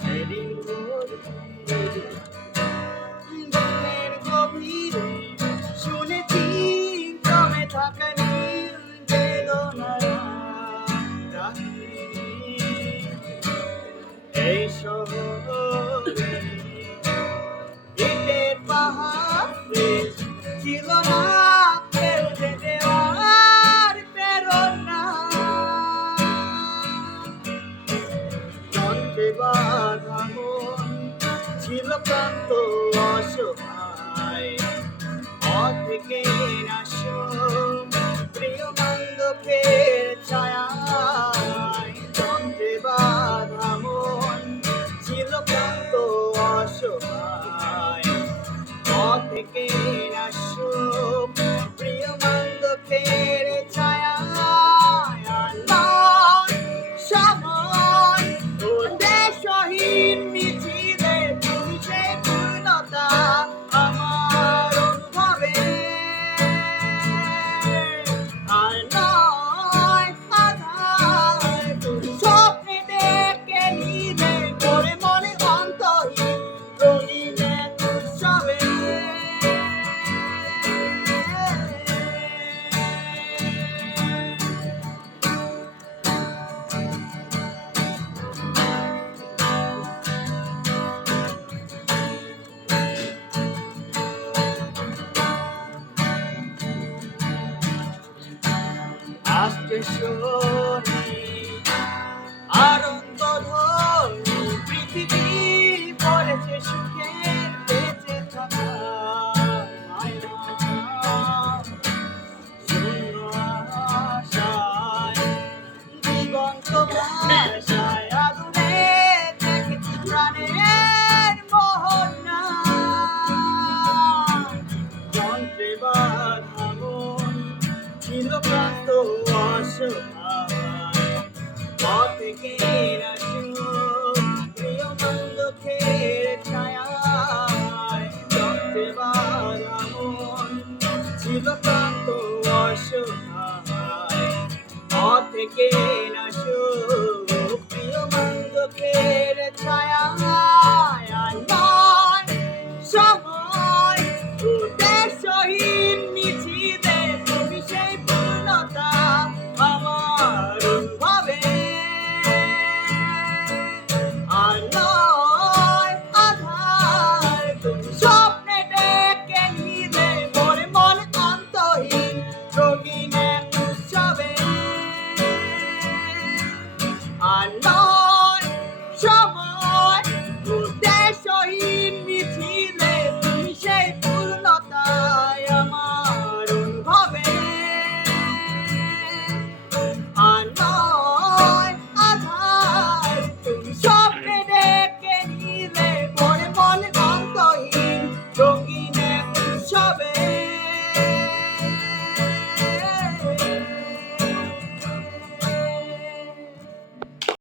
সেদিন বুকের গভীরে শুনেছি জমে থাকা নীল বেদনার রাতে। এই শহরে ইটের পাহাড়ে ছিল না কেউ যে দেওয়ার প্রেরণা। যন্ত্রে বাঁধা মন ছিল ক্লান্ত অসহায়, অর্ধেকের আসন প্রিয় বান্ধবের ছায়ায়। যন্ত্রে বাঁধা মন ছিল ক্লান্ত অসহায়, অর্ধেকের আসন প্রিয় বান্ধবের ছায়ায়। সময় উদ্দেশ্যহীন মিছিলে তুমি সেই পূর্ণতা আমার অনুভবে। আর নয় আধার তুমি স্বপ্নে ডেকে নিলে করে মনে অন্তহীন রঙিন এক উৎসবে। আজকে শুনি আনন্দ ধ্বনি, পৃথিবী পড়েছে সুখের বেঁচে থাকা মায়া। শূন্য আশায় দিগন্ত ভাষায় আগুনে দেখেছি প্রাণের মোহনা। যন্ত্রে বাঁধা মন ছিল ক্লান্ত অসহায়, অর্ধেকের আসন প্রিয় বান্ধবের ছায়ায়। যন্ত্রে বাঁধা মন ছিল ক্লান্ত অসহায়, অর্ধেকের আসন প্রিয় বান্ধবের ছায়ায়। আর নয় সময় উদ্দেশ্যহীন মিছিলে তুমি সেই পূর্ণতা আমার অনুভবে। আর নয় আধার তুমি স্বপ্নে ডেকে নিলে মনে মনে অন্তহীন রঙিন এক উৎসবে। আর নয়